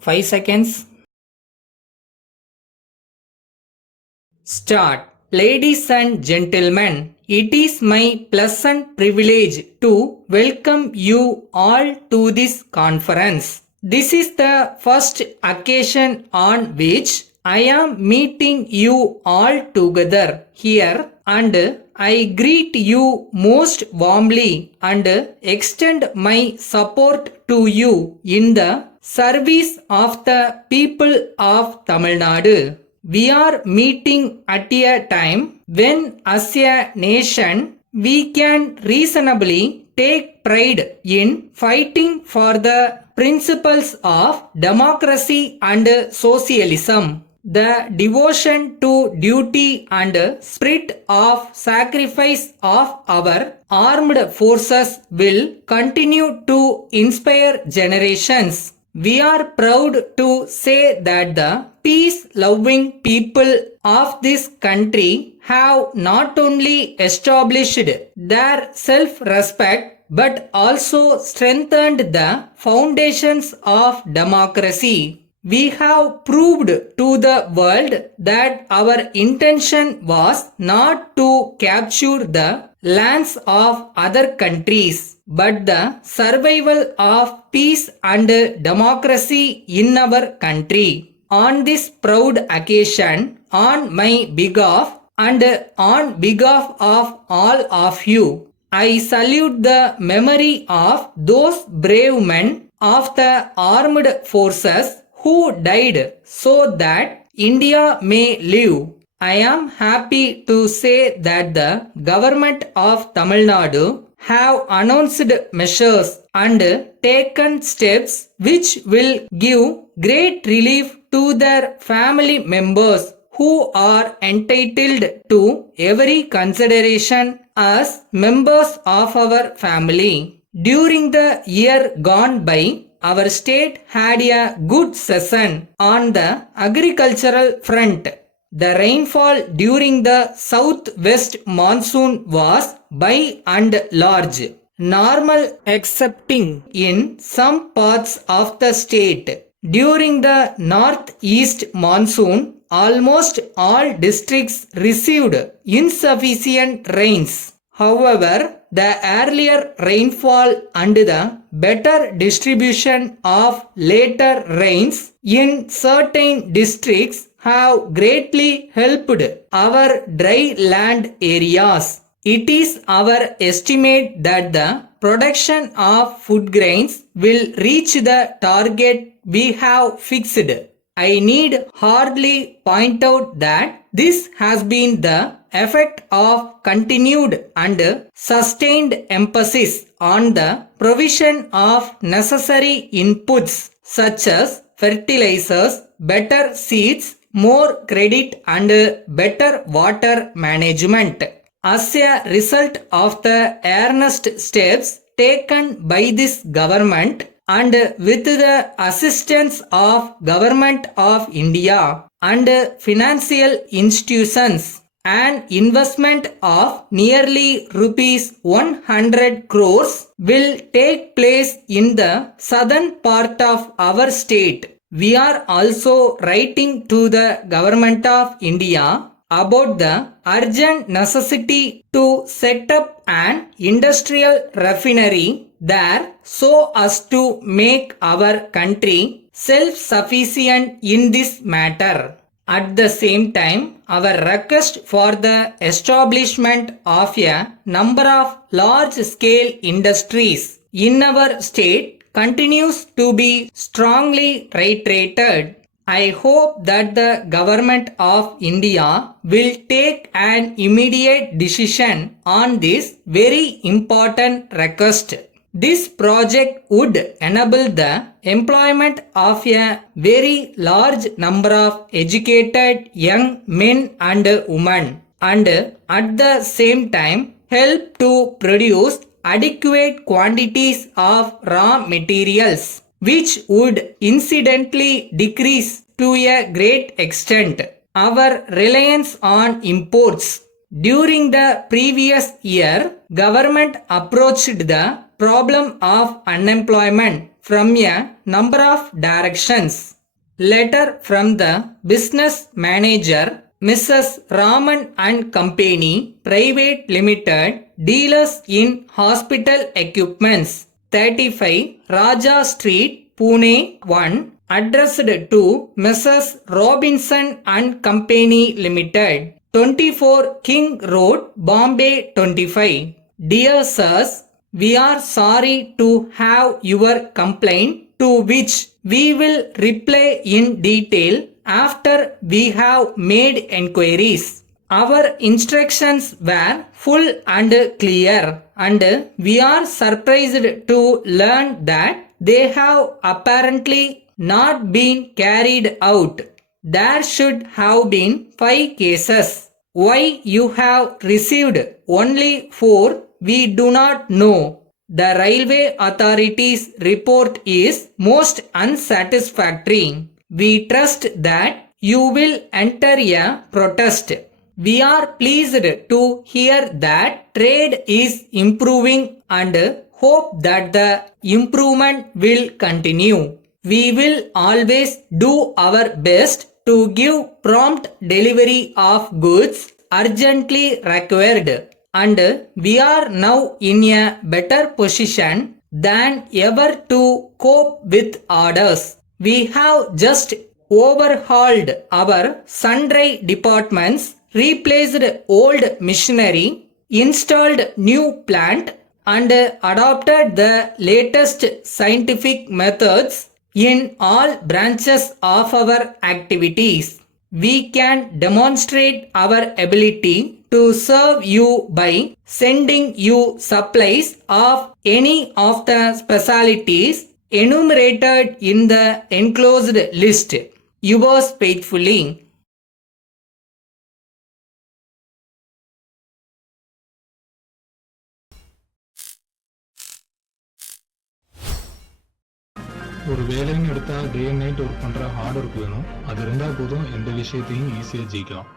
5 seconds. Start. Ladies and gentlemen, it is my pleasant privilege to welcome you all to this conference. This is the first occasion on which I am meeting you all together here, and I greet you most warmly and extend my support to you in the service of the people of Tamil Nadu. We are meeting at a time when, as a nation, we can reasonably take pride in fighting for the principles of democracy and socialism. The devotion to duty and spirit of sacrifice of our armed forces will continue to inspire generations. We are proud to say that the peace-loving people of this country have not only established their self-respect but also strengthened the foundations of democracy. We have proved to the world that our intention was not to capture the lands of other countries, but the survival of peace and democracy in our country. On this proud occasion, on my behalf and on behalf of all of you, I salute the memory of those brave men of the armed forces who died so that India may live. I am happy to say that the government of Tamil Nadu have announced measures and taken steps which will give great relief to their family members who are entitled to every consideration as members of our family. During the year gone by, our state had a good season on the agricultural front. The rainfall during the southwest monsoon was by and large normal, excepting in some parts of the state. During the northeast monsoon, almost all districts received insufficient rains. However, the earlier rainfall and the better distribution of later rains in certain districts have greatly helped our dry land areas. It is our estimate that the production of food grains will reach the target we have fixed. I need hardly point out that this has been the effect of continued and sustained emphasis on the provision of necessary inputs such as fertilizers, better seeds, more credit and better water management. As a result of the earnest steps taken by this government and with the assistance of Government of India and financial institutions, an investment of nearly rupees 100 crores will take place in the southern part of our state. We are also writing to the Government of India about the urgent necessity to set up an industrial refinery there so as to make our country self-sufficient in this matter. At the same time, our request for the establishment of a number of large-scale industries in our state continues to be strongly reiterated. I hope that the Government of India will take an immediate decision on this very important request. This project would enable the employment of a very large number of educated young men and women, and at the same time help to produce adequate quantities of raw materials, which would incidentally decrease to a great extent our reliance on imports. During the previous year, government approached the problem of unemployment from a number of directions. Letter from the business manager, Mrs. Raman and Company, Private Limited, dealers in hospital equipments, 35 Raja Street, Pune 1, addressed to Mrs. Robinson and Company Limited, 24 King Road, Bombay 25. Dear sirs, we are sorry to have your complaint, to which we will reply in detail after we have made enquiries. Our instructions were full and clear, and we are surprised to learn that they have apparently not been carried out. There should have been 5 cases. Why you have received only 4, we do not know. The railway authorities' report is most unsatisfactory. We trust that you will enter a protest. We are pleased to hear that trade is improving and hope that the improvement will continue. We will always do our best to give prompt delivery of goods urgently required, and we are now in a better position than ever to cope with orders. We have just overhauled our sundry departments, replaced old machinery, installed new plant, and adopted the latest scientific methods in all branches of our activities. We can demonstrate our ability to serve you by sending you supplies of any of the specialties enumerated in the enclosed list. Yours faithfully. ஒரு வேலைன்னு எடுத்தால் day and night work பண்ணுற hard work வேணும். அது இருந்தால் போதும் எந்த விஷயத்தையும் ஈஸியாக ஜெயிக்கலாம்.